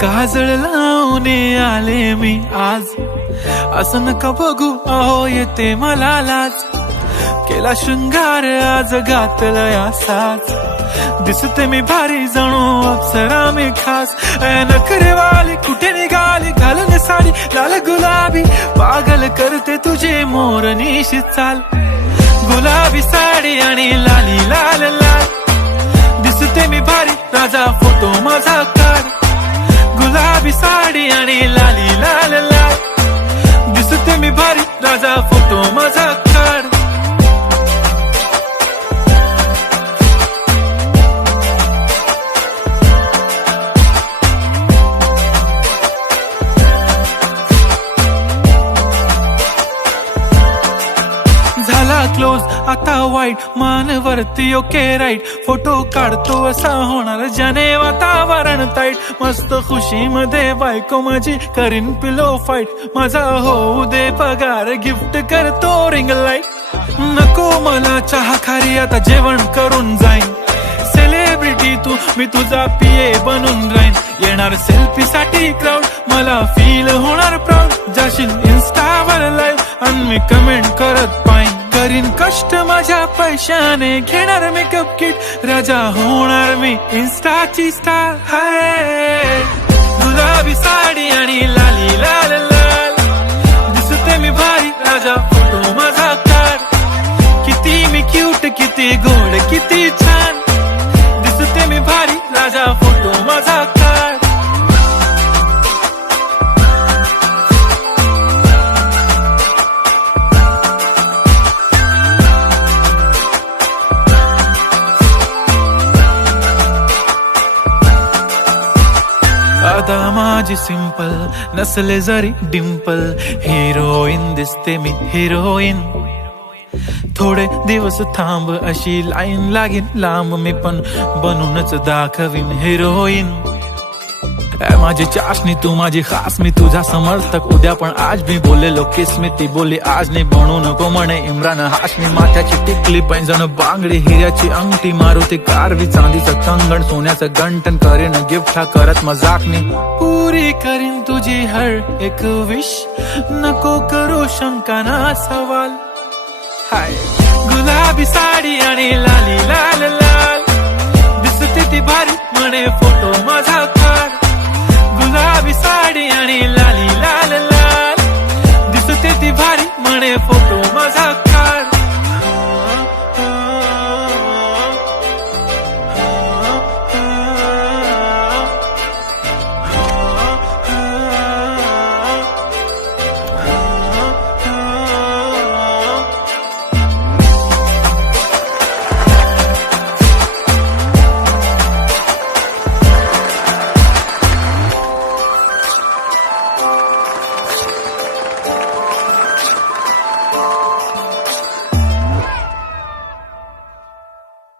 काजळ लावून आले मी आज, असं नका बघू अहो येते मला लाज. केला शृंगार आज घातलाय असाच, दिसते मी भारी जणू अप्सरा मी खास. नखरेवाली कुठे निघाली घालून साडी लाल गुलाबी, पागल करते तुझे मोरनीशी चाल. गुलाबी साडी आणि लाली लाल लाल, दिसते मी भारी राजा फोटो माझा काढ. गुलाबी साडी आणि लाली लाल लाल, दिसते मी भारी राजा फोटो माझा काढ. झाला क्लोज आता वाईट, मान वरती ओके राईट. फोटो काढतो असा होणार ज्याने वातावरण ताईट. मस्त खुशी मध्ये बायको माझी करीन पिलो फाईट. माझा होऊ दे पगार गिफ्ट करतो रिंग लाईट. नको मला चहा खारी आता जेवण करून जाईन. सेलिब्रिटी तू मी तुझा पिये बनून राहीन. येणार सेल्फी साठी क्राऊड मला फील होणार प्राऊड. जाशील इन्स्टावर लाईव्ह आणि मी कमेंट करत पाईन. करीन कष्ट माझ्या पैशाने घेणार मेकअप किट. राजा होणार मी इन्स्टाची स्टार. हाय गुलाबी साडी आणि लाली लाल लाल, दिसते मी भारी राजा फोटो माझा काढ. किती मी क्यूट किती गोड किती छान, दिसते मी भारी राजा फोटो माझा काढ. आता माझी सिंपल नसले जरी डिंपल, हिरोईन दिसते मी हिरोईन. थोडे दिवस थांब अशी लाईन लागेल लांब, मी पण बनूनच दाखवीन हिरोईन. माझी चाशनी तू माझी खास, मी तुझा समर्थक उद्या पण आज मी बोलेलो किस मी. ती बोली आज नाही बनू नको म्हणे इम्रान हाशमी. माथ्याची टिकली पैंजण बांगडी हिऱ्याची अंगठी, मारुती कारवी चांदीचं कंगण सोन्याचं गंटन. करेन गिफ्ट हा करत मजाकनी, पुरी करीन तुझी हर एक विश. नको करू शंका ना सवाल. हाय गुलाबी साडी आणि लाली लाल लाल, दिसते ती भारी म्हणे फोटो माझा काढ. गुलाबी साडी आणि लाली लाल लाल, दिसते ती भारी म्हणे फोटो माझा